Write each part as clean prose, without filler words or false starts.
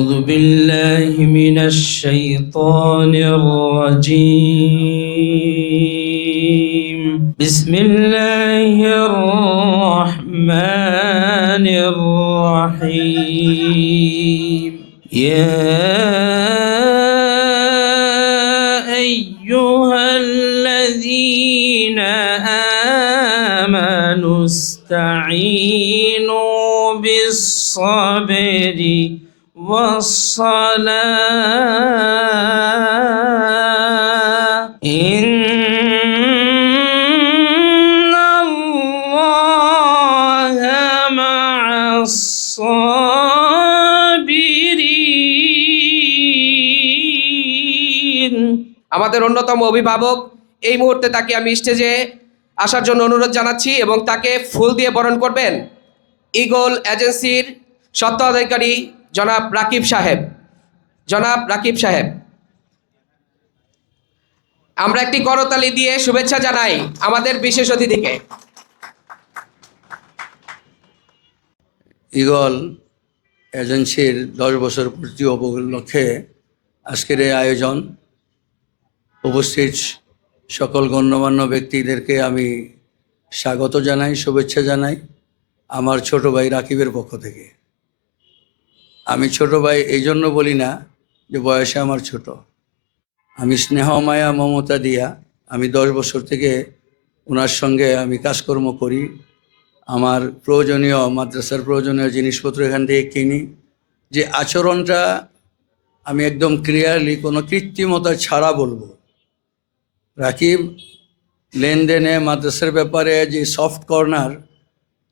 أعوذ بالله من الشيطان الرجيم بسم الله الرحمن الرحيم يا أيها الذين آمنوا استعينوا بالصبر والصلاة إن الله مع الصابرين। আমাদের অন্যতম অভিভাবক এই মুহূর্তে তাকে আমি স্টেজে আসার জন্য অনুরোধ জানাচ্ছি এবং তাকে ফুল দিয়ে বরণ করবেন ঈগল এজেন্সির স্বত্বাধিকারী জনাব রাকিব সাহেব। আমরা একটি করতালি দিয়ে শুভেচ্ছা জানাই আমাদের বিশেষ অতিথিকে। ঈগল এজেন্সির 10 বছর পূর্তি উপলক্ষে আজকের এই আয়োজন। উপস্থিত সকল গণ্যমান্য ব্যক্তিদেরকে আমি স্বাগত জানাই, শুভেচ্ছা জানাই আমার ছোট ভাই রাকিবের পক্ষ থেকে। আমি ছোট ভাই এই জন্য বলি না যে বয়সে আমার ছোট, আমি স্নেহ মায়া মমতা দিয়া আমি 10 বছর থেকে ওনার সঙ্গে আমি কাজকর্ম করি। আমার প্রয়োজনীয় মাদ্রাসার প্রয়োজনীয় জিনিসপত্র এখান থেকে কিনি। যে আচরণটা আমি একদম ক্লিয়ারলি কোনো কৃত্রিমতা ছাড়া বলবো, রাকিব লেনদেনে মাদ্রাসার ব্যাপারে যে সফট কর্নার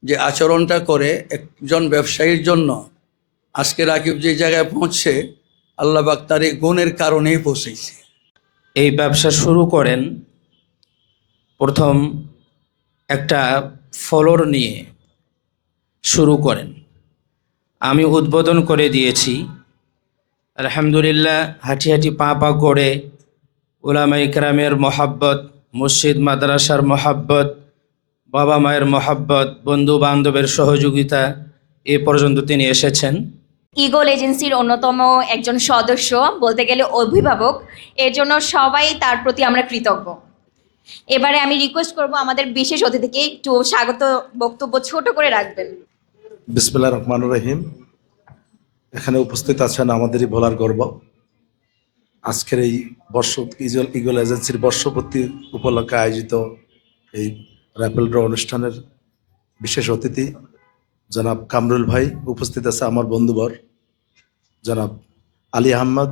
যে আচরণটা করে একজন ব্যবসায়ীর জন্য, আজকে রাকিব যে জায়গায় পৌঁছছে আল্লাহ পাক তার এই গুণের কারণেই পৌঁছেছে। এই ব্যবসা শুরু করেন প্রথম একটা ফলোর নিয়ে শুরু করেন। আমি উদ্বোধন করে দিয়েছি, আলহামদুলিল্লাহ। হাঁটি হাঁটি পা পা করে উলামা ইকরামের মহাব্বত, মসজিদ মাদ্রাসার মহাব্বত, বাবা মায়ের মহাব্বত, বন্ধু বান্ধবের সহযোগিতা এ পর্যন্ত তিনি এসেছেন। ঈগল এজেন্সির অন্যতম একজন সদস্য, বলতে গেলে অভিভাবক, এর জন্য সবাই তার প্রতি আমরা কৃতজ্ঞ। এবারে আমি রিকোয়েস্ট করব আমাদের বিশেষ অতিথিকে একটু স্বাগত বক্তব্য ছোট করে রাখবেন। বিসমিল্লাহির রহমানির রহিম। এখানে উপস্থিত আছেন আমাদেরই ভোলার গর্ব, আজকের এই ঈগল এজেন্সির বর্ষপূর্তি উপলক্ষে আয়োজিত এই র্যাপেল ড্র অনুষ্ঠানের বিশেষ অতিথি জনাব কামরুল ভাই, উপস্থিত আছে আমার বন্ধুবর জনাব আলী আহমদ,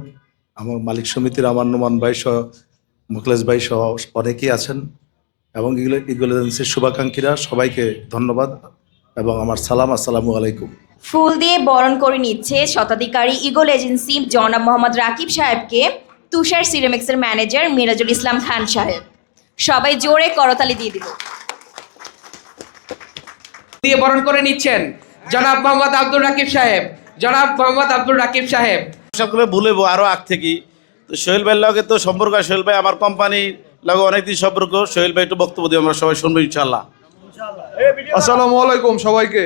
আমার মালিক সমিতির আমার নোমান ভাই সহ মুখলেস ভাই সহ অনেকেই আছেন, এবং ঈগল এজেন্সির শুভাকাঙ্ক্ষীরা সবাইকে ধন্যবাদ এবং আমার সালাম, আসসালামু আলাইকুম। ফুল দিয়ে বরণ করে নিচ্ছে স্বত্বাধিকারী ঈগল এজেন্সি জনাব মোহাম্মদ রাকিব সাহেবকে তুষার সিরামিক্সের ম্যানেজার মিরাজুল ইসলাম খান সাহেব। সবাই জোরে করতালি দিয়ে দিল। দিয়ে বরণ করে নিচ্ছেন জনাব মোহাম্মদ আব্দুর রাকিব সাহেব। সকলে ভুলেবো আরো আগ থেকে তো সোহেল ভাইয়ের লগে তো সম্পর্ক, সোহেল ভাই আমার কোম্পানির লগে অনেকদিন সম্পর্ক। সোহেল ভাই একটু বক্তব্য দিয়ে আমরা সবাই শুনবো ইনশাল্লাহ। আসসালামু আলাইকুম সবাইকে।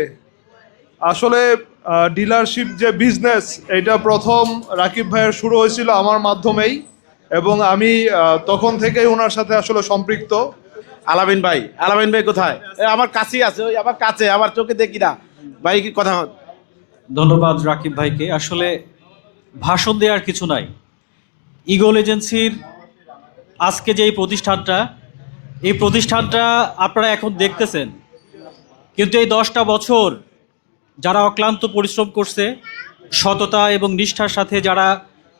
আসলে ডিলারশিপ যে বিজনেস, এটা প্রথম রাকিব ভাইয়ের শুরু হয়েছিল আমার মাধ্যমেই, এবং আমি তখন থেকেই ওনার সাথে আসলে সম্পৃক্ত। আলামিন ভাই কোথায়? আমার কাছেই আছে, ওই আমার কাছে, আমার চোখে দেখি না ভাই। কি কথা? ধন্যবাদ রাকিব ভাইকে। আসলে ভাষণ দেওয়ার কিছু নাই। ঈগল এজেন্সির আজকে যে এই প্রতিষ্ঠানটা আপনারা এখন দেখতেছেন, কিন্তু এই 10টা বছর যারা অক্লান্ত পরিশ্রম করছে, সততা এবং নিষ্ঠার সাথে যারা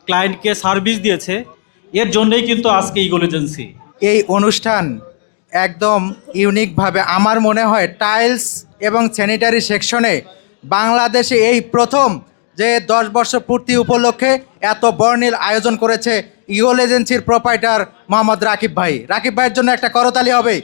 ক্লায়েন্টকে সার্ভিস দিয়েছে, এর জন্যই কিন্তু আজকে ঈগল এজেন্সি। এই অনুষ্ঠান একদম ইউনিকভাবে, আমার মনে হয় টাইলস এবং স্যানিটারি সেকশনে বাংলাদেশে এই প্রথম যে 10 বছর পূর্তি উপলক্ষে এত বর্ণিল আয়োজন করেছে ঈগল এজেন্সির প্রোপাইটার মোহাম্মদ রাকিব ভাই। রাকিব ভাইয়ের জন্য একটা করতালি হবে।